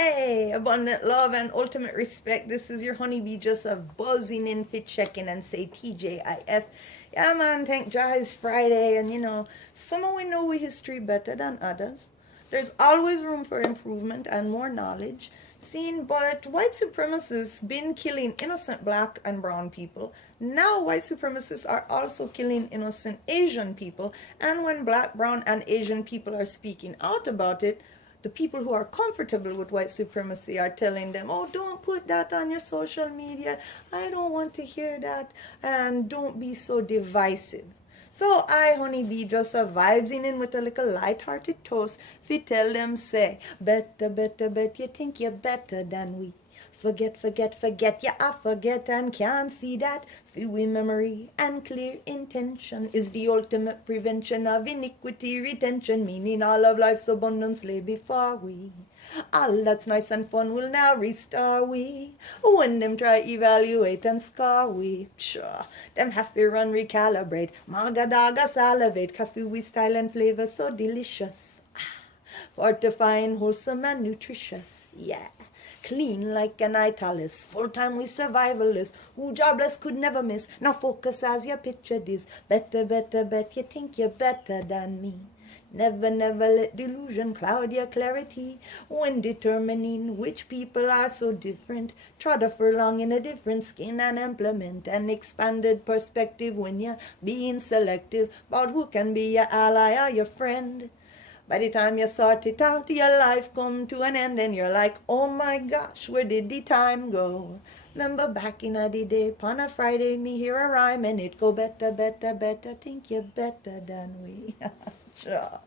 Hey, abundant love and ultimate respect. This is your honeybee just a buzzing in fit checking and say TJIF. Yeah, man, thank Jah it's Friday, and some of we know we history better than others. There's always room for improvement and more knowledge seen, but white supremacists been killing innocent black and brown people. Now white supremacists are also killing innocent Asian people, and when black, brown, and Asian people are speaking out about it, the people who are comfortable with white supremacy are telling them, oh, don't put that on your social media. I don't want to hear that. And don't be so divisive. So I, honeybee, just a vibesing in with a little light-hearted toast. Fi tell them, say, better, better, bet you think you're better than we. Forget, forget, forget, yeah, I forget and can't see that. Few memory and clear intention is the ultimate prevention of iniquity retention, meaning all of life's abundance lay before we. All that's nice and fun will now restore we. When them try evaluate and score we, sure, them have to run recalibrate. Magadaga salivate, coffee with style and flavor so delicious. Fortifying, wholesome and nutritious, yeah. Clean like an italist, full-time with survivalists, who jobless could never miss. Now focus as you picture this. Better, better, bet you think you're better than me. Never, never let delusion cloud your clarity when determining which people are so different. Trod a furlong in a different skin and implement an expanded perspective when you're being selective about who can be your ally or your friend. By the time you sort it out, your life come to an end and you're like, oh my gosh, where did the time go? Remember back in the day, upon a Friday, me hear a rhyme and it go better, better, better, think you're better than we. Sure.